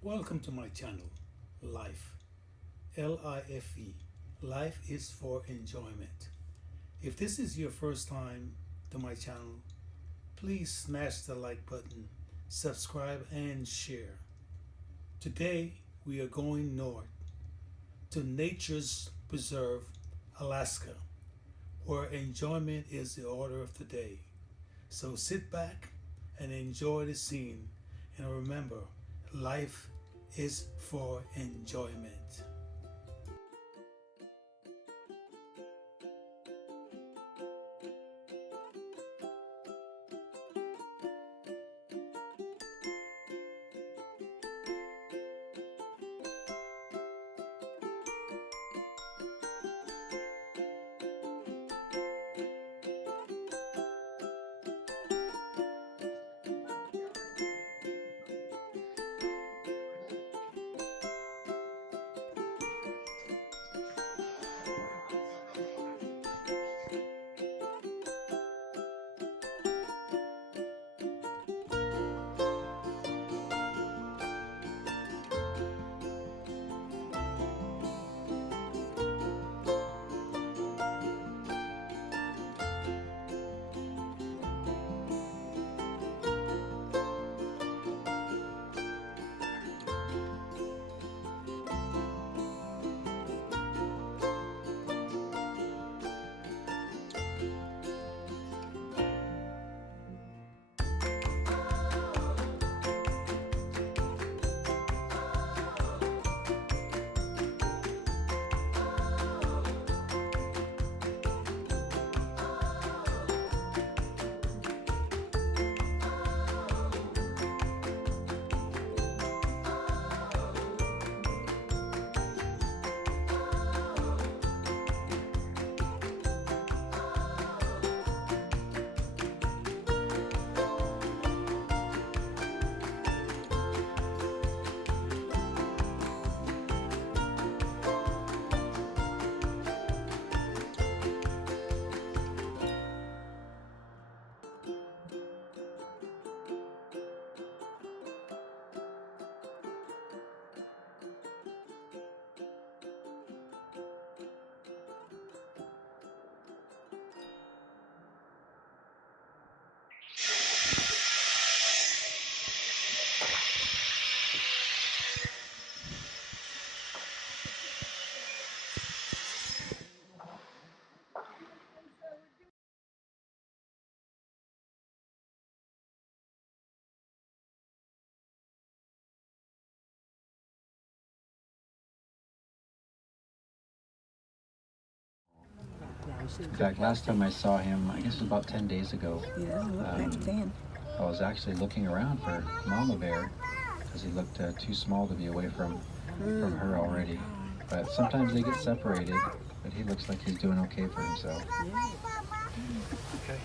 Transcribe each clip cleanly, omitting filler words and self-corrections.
Welcome to my channel, Life. Life. Life is for enjoyment. If this is your first time to my channel, please smash the like button, subscribe, and share. Today, we are going north to Nature's Preserve, Alaska, where enjoyment is the order of the day. So sit back and enjoy the scene. And remember, life is for enjoyment. In fact, last time I saw him, I guess it was about 10 days ago. He doesn't look like 10. I was actually looking around for Mama Bear because he looked too small to be away from her already. But sometimes they get separated, but he looks like he's doing okay for himself. Okay.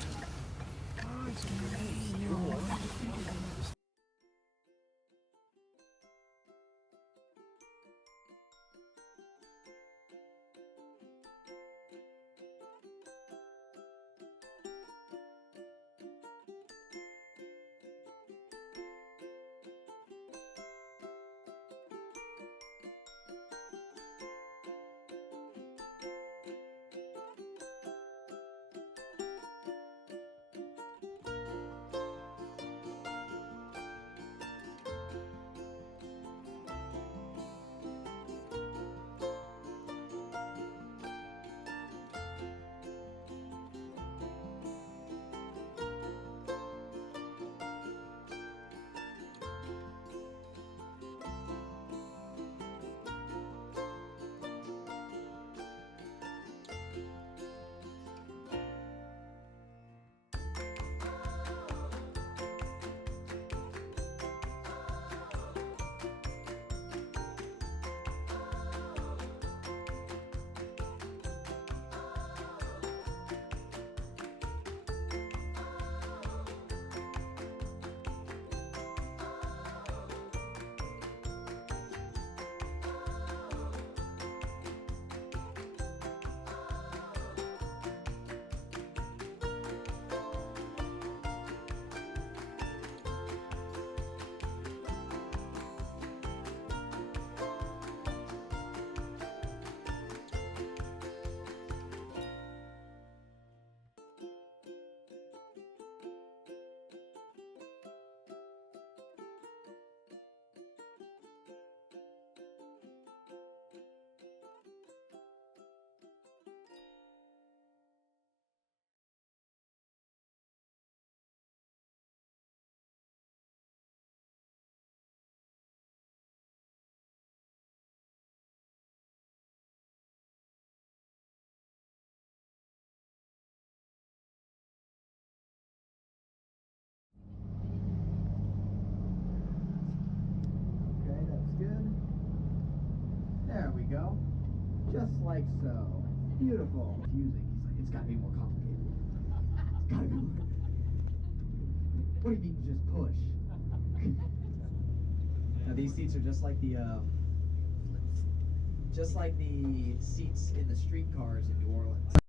we go. Just like so. Beautiful. Confusing. He's like, it's gotta be more complicated. It's gotta be more. What do you mean just push? Now these seats are just like the seats in the streetcars in New Orleans.